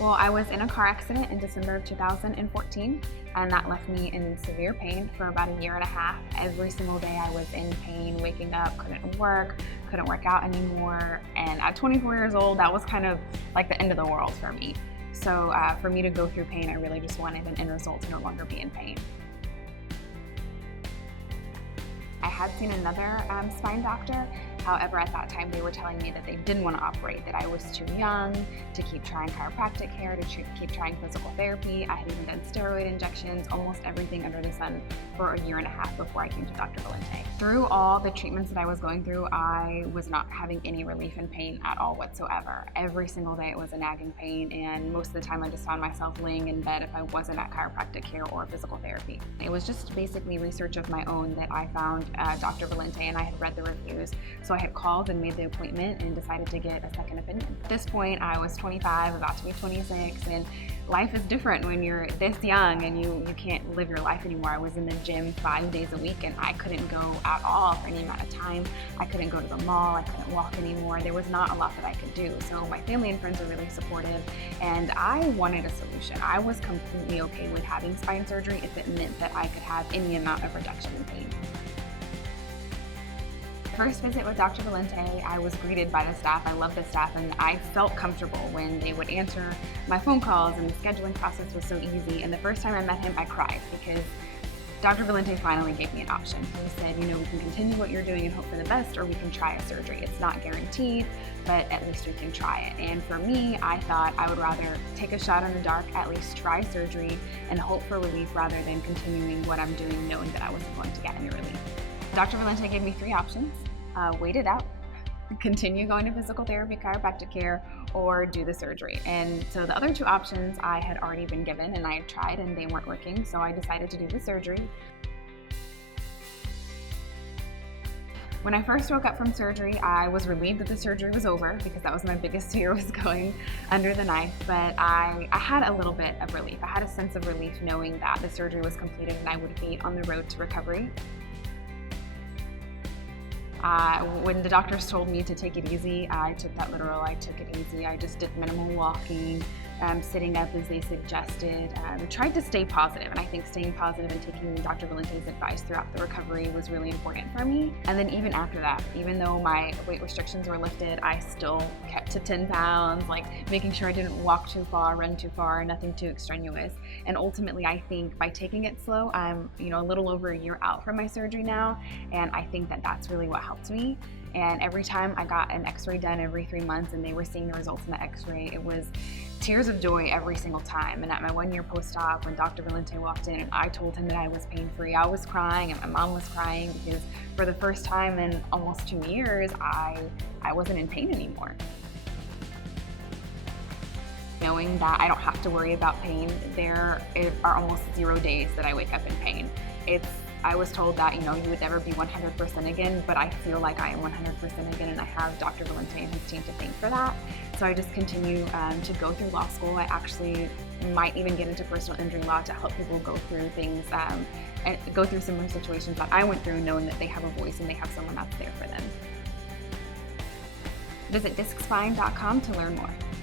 Well, I was in a car accident in December of 2014, and that left me in severe pain for about a year and a half. Every single day I was in pain, waking up, couldn't work out anymore. And at 24 years old, that was kind of like the end of the world for me. So for me to go through pain, I really just wanted an end result to no longer be in pain. I had seen another spine doctor. However, at that time, they were telling me that they didn't want to operate, that I was too young to keep trying chiropractic care, to keep trying physical therapy. I had even done steroid injections, almost everything under the sun for a year and a half before I came to Dr. Valente. Through all the treatments that I was going through, I was not having any relief in pain at all whatsoever. Every single day it was a nagging pain, and most of the time I just found myself laying in bed if I wasn't at chiropractic care or physical therapy. It was just basically research of my own that I found Dr. Valente, and I had read the reviews. So I had called and made the appointment and decided to get a second opinion. At this point, I was 25, about to be 26, and life is different when you're this young and you can't live your life anymore. I was in the gym 5 days a week and I couldn't go at all for any amount of time. I couldn't go to the mall, I couldn't walk anymore. There was not a lot that I could do. So my family and friends were really supportive, and I wanted a solution. I was completely okay with having spine surgery if it meant that I could have any amount of reduction in pain. First visit with Dr. Valente, I was greeted by the staff. I love the staff, and I felt comfortable when they would answer my phone calls, and the scheduling process was so easy. And the first time I met him, I cried because Dr. Valente finally gave me an option. He said, we can continue what you're doing and hope for the best, or we can try a surgery. It's not guaranteed, but at least we can try it. And for me, I thought I would rather take a shot in the dark, at least try surgery and hope for relief rather than continuing what I'm doing knowing that I wasn't going to get any relief. Dr. Valente gave me 3 options. Wait it out, continue going to physical therapy, chiropractic care, or do the surgery. And so the other 2 options I had already been given, and I had tried and they weren't working, so I decided to do the surgery. When I first woke up from surgery, I was relieved that the surgery was over because that was my biggest fear, was going under the knife, but I had a little bit of relief. I had a sense of relief knowing that the surgery was completed and I would be on the road to recovery. When the doctors told me to take it easy, I took that literal. I took it easy. I just did minimal walking, sitting up as they suggested. Tried to stay positive, and I think staying positive and taking Dr. Valente's advice throughout the recovery was really important for me. And then even after that, even though my weight restrictions were lifted, I still kept to 10 pounds, like making sure I didn't walk too far, run too far, nothing too extraneous. And ultimately, I think by taking it slow, I'm a little over a year out from my surgery now, and I think that that's really what helped me. And every time I got an x-ray done every 3 months and they were seeing the results in the x-ray, it was tears of joy every single time. And at my 1-year post-op, when Dr. Valente walked in and I told him that I was pain-free, I was crying and my mom was crying because for the first time in almost 2 years, I wasn't in pain anymore. Knowing that I don't have to worry about pain, there are almost 0 days that I wake up in pain. I was told that, you would never be 100% again, but I feel like I am 100% again, and I have Dr. Valente and his team to thank for that. So I just continue to go through law school. I actually might even get into personal injury law to help people go through things and go through similar situations that I went through, knowing that they have a voice and they have someone that's there for them. Visit discspine.com to learn more.